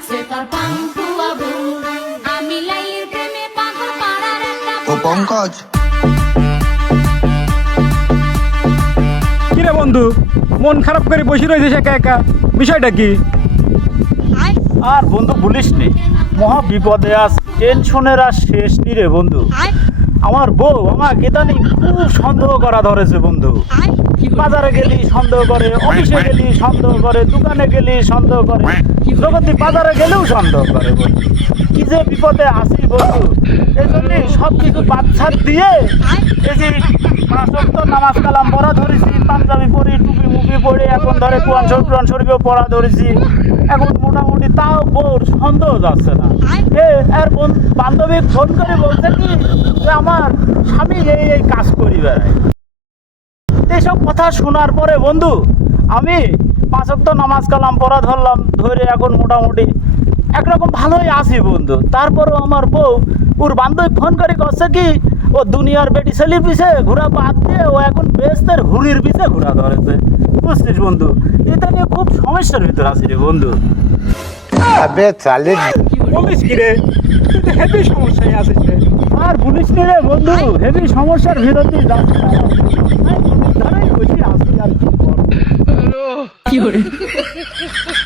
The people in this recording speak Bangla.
আছে তার পান্তুয়া বউ আমি লাইলির প্রেমে পাগল পাড়ার একটা ও পঙ্কজ। কিরে বন্ধু মন খারাপ করে বসে রয়েছিস একা একা? বিষয়টা কি? আর বন্ধু বলিস নি মহা বিপদে আস টেনশনের আর শেষ নি রে বন্ধু। আমার বউ আমাকে জানি খুব সন্দেহ করা ধরেছে বন্ধু। বাজারে গেলি সন্দেহ করে অফিসে গেলি সন্দেহ করে দোকানে গেলি সন্দেহ করে। জগতি বাজারে গেলেও সন্দেহ করে বন্ধু। কি যে বিপদে আসি বন্ধু। এই জন্য সব কিছু বাচ্চার দিয়ে এই যে পাঁচ ওয়াক্ত নামাজ কালাম পড়া ধরেছি, পাঞ্জাবি টুপি মুপি এখন ধরে কোরআন শরীফ, কোরআন পড়া ধরেছি। এখন মোটামুটি তাও বউর সন্দেহ যাচ্ছে না। এ বান্ধবী ফোন করে বলছে কি, যে আমার স্বামী এই এই কাজ করি বেড়ায় এইসব কথা শোনার পরে বন্ধু, আমি পাঁচক তো নামাজ কালাম পড়া ধরলাম, ধরে এখন মোটামুটি একরকম ভালোই আছি বন্ধু। তারপরও আমার বউ, ওর বান্ধবী ফোন করে করছে কি ও দুনিয়ার বেটি ছেলির পিছে ঘোরা বাদ দিয়ে ও এখন বেস্তের ঘুড়ির পিছে ঘোরা ধরেছে। বুঝছিস বন্ধু? এটা নিয়ে খুব সমস্যার ভিতর আছি রে বন্ধু। আবে চালে বলিস কি রে? হেভি সমস্যায় আছিস রে। আর বলিস নি রে বন্ধু হেভি সমস্যার ভিতর দিয়ে যাচ্ছি। আর কি করব?